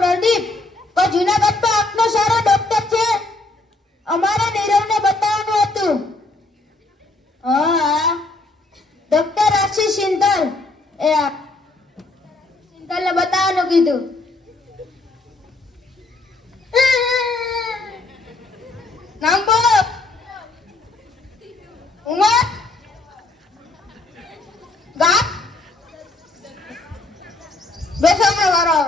પ્રદીપ તો જૂનાગઢમાં આંખનો સારો ડોક્ટર છે. અમારે નીરવને બતાવવાનું હતું. હા, ડોક્ટર આશીષ સિંધલ. એ સિંધલને બતાવવાનું કીધું. નામ બોલો. ઉમર, ગામ, બેસવાનો વારો.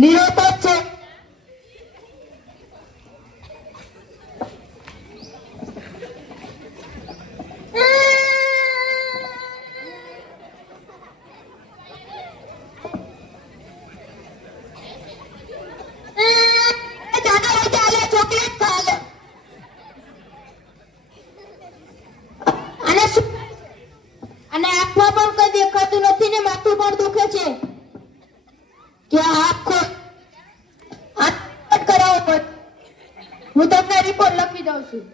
નિરોધક છે. અને આંખમાં પણ કઈ દેખાતું નથી ને માથું પણ દુખે છે. કે આંખો કરાવો પડે. હું તમને રિપોર્ટ લખી દઉં છું.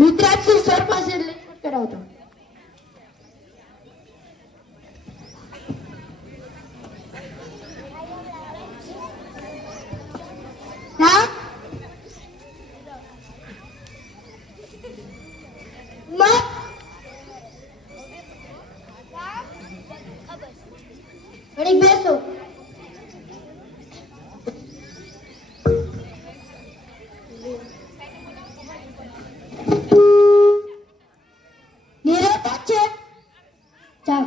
મિત્રાક્ષી સર પાસે રિપોર્ટ કરાવતો. હા, ઘડી બેસો. નિરોધક છે. ચાલ.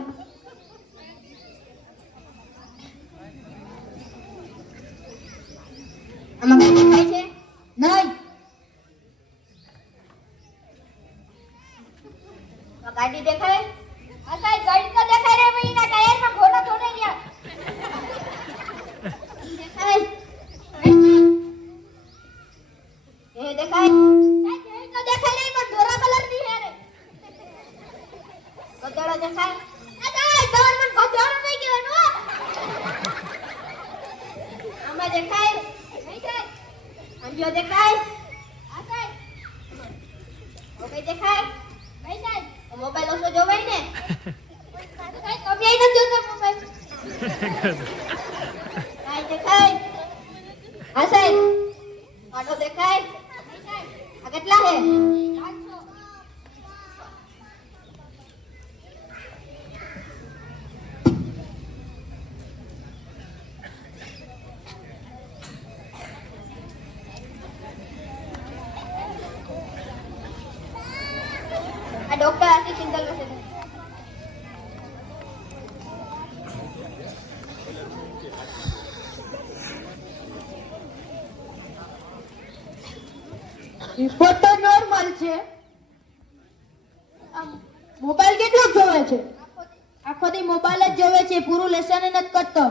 આમાં કઈ દેખાય છે? નહીં. ગાડી દેખાય? હા સાહેબ, ગાડી તો દેખાય રે. ભાઈ ના ટાયરમાં ઘોડો થોડે રહ્યા. દેખાય? એ દેખાય? સાહેબ, ગાડી તો દેખાય રે, પણ ધોળા કલરની છે રે. ગધેડો દેખાય? ના સાહેબ, તમારે મને ગધેડો નહીં કહેવાનું. આમાં દેખાય? નહીં સાહેબ. અંજો દેખાય? હા સાહેબ. ઓકે દેખાય? નહીં સાહેબ. મોબાઈલ ઓછો જોવાય ને. સાહેબ, તમે અહીં નથી જોતા મોબાઈલ. કાઈ દેખાય? હા સાહેબ. આટો દેખાય? નહીં સાહેબ. આ કેટલા છે? 500. આ ડોક્ટર આશીષ સિંધલ પાસે છે. રિપોર્ટ તો નોર્મલ છે. મોબાઈલ કેટલો જોવે છે? આખો દી મોબાઈલ જ જોવે છે. પૂરું લેસન નથી કરતો.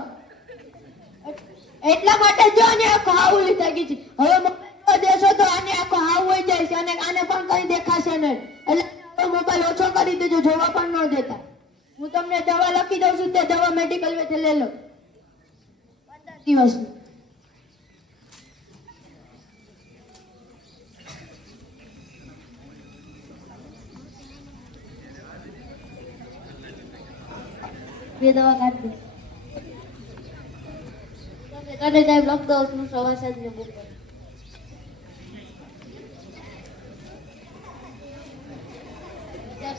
એટલા માટે જો આને આખો હાવલી થઈ ગઈ છે. હવે મોબાઈલ દેશો તો આને આખો હાવ હોય જાય છે અને આને પણ કઈ દેખાશે નહીં. એટલે મોબાઈલ ઓછો કરી દેજો, જોવા પણ ન દેતા. હું તમને દવા લખી દઉં છું. તે દવા મેડિકલ વેથી લઈ લો. 15 દિવસની. બે દવા કાઢી દો. તને ટાઈમ લખ દઉં છું. સવા સાંજને બપોરે.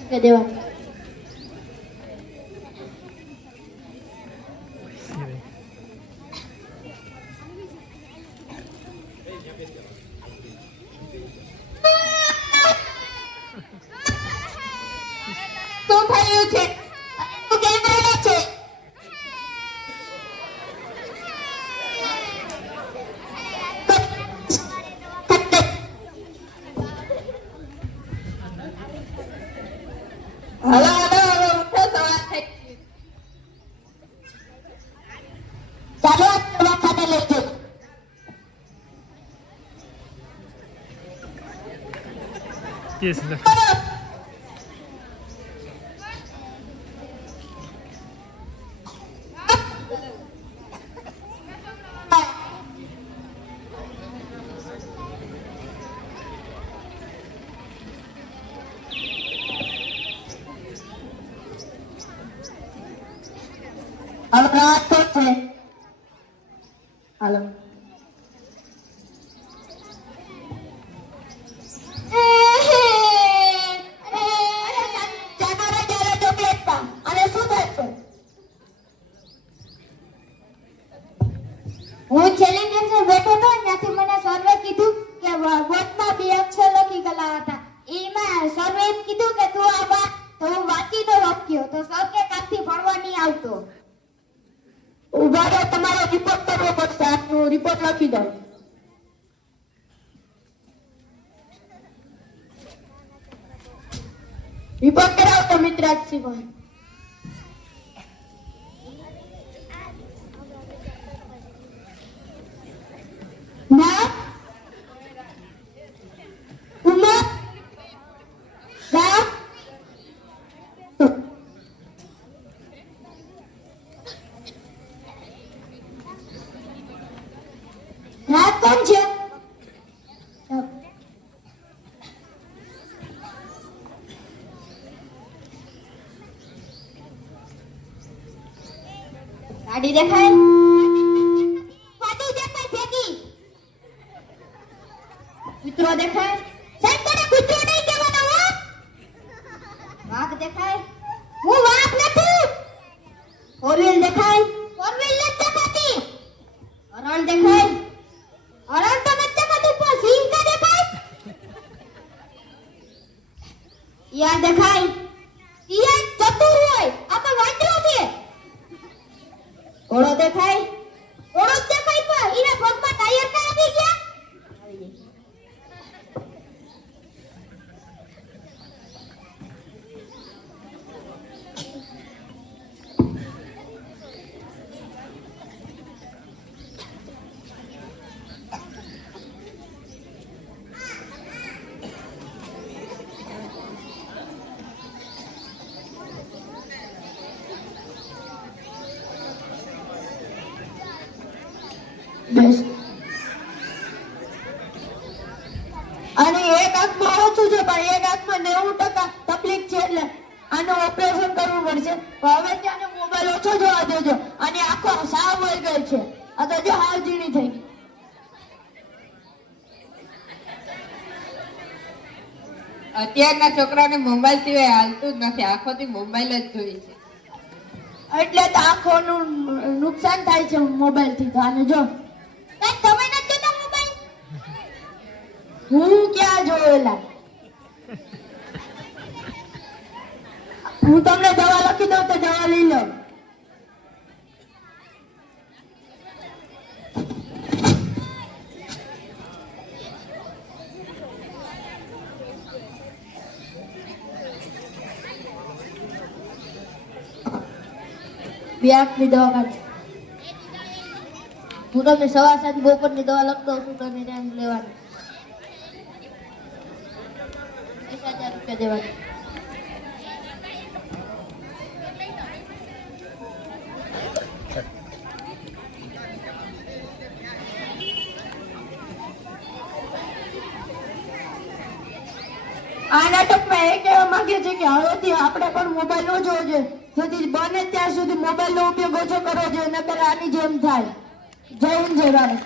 કે દેવા શું થયું છે? તું કેમ રડે છે? હલો હલો હલો, ઉઠો, સવાર થઈ ગઈ. ચાલો દવાખાને લઈ જાઓ. કિસ લે. હવે રાત તો છે. હાલો હું છેલ્લી બેન્ચે બેઠો હતો ત્યાંથી મને સર્વે કીધું કે બોર્ડમાં બે અક્ષર લખી ગયેલા હતા. એમાં સર્વે એમ કીધું કે તું આ વાત તો હું વાંચી તો લખ્યો તો સર કે કાલથી ભણવા નહીં આવતો. ઉભા રહો, તમારો રિપોર્ટ કરવો પડશે. આપનો રિપોર્ટ લખી દો. રિપોર્ટ કરાવો તો મિત્રાજસિંહ ભાઈ. નામ ઉમર ગામ રાત કોણ છે? ગાડી દેખાય? ગાડી દેખાય ભેગી. કૂતરો દેખાય? સાહેબ તને કૂતરો નહીં કહેવાનો હો. વાઘ દેખાય? હું વાઘ નથી. ફોર વ્હીલ દેખાય? ફોર વ્હીલ નથી દેખાતી. હરણ દેખાય? હરણ તો નથી દેખાતું પણ સિંહ તો દેખાય. યા દેખાય? યા ચતુર હોય. આ તો વાંદરો છે. ઘોડો દેખાય? ઘોડો જ દેખાય પણ એના પગમાં ટાયર ના આવી ગયા. બસ. અને એક આંખમાં ઓછું છે પણ એક આંખમાં 90% તકલીફ છે એટલે આનું ઓપરેશન કરવું પડશે. હવે ત્યાંનો મોબાઈલ ઓછો જોવા દેજો. અને આંખો સાવ વહી ગઈ છે. આ તો જો હાવ ઝીણી થઈ ગઈ. અત્યારના છોકરાને મોબાઈલ સિવાય હાલતું જ નથી. આખોથી મોબાઈલ જ જોઈએ છે. એટલે તો આંખોનું નુકસાન થાય છે મોબાઈલ થી. તો આને જો તમે નથી જોતા મોબાઈલ? હું ક્યાં જોયેલા. હું તમને દવા લખી દઉં તો દવા લઈ લો. વ્યાજની દવા કાઢ. હું તમને સવાર સાંજ બપોરની દવા લખી દઉં છું. તમે ટાઈમ લેવાનું. 10,000 રૂપિયા દેવાના. આ નાટકમાં એ કહેવા માંગે છે કે હવેથી આપણે પણ મોબાઈલ નો જોવો જોઈએ. જેથી બને ત્યાં સુધી મોબાઈલનો ઉપયોગ ઓછો કરવો જોઈએ, નકર આની જેમ થાય. જય હિન્દ, જય ભારત.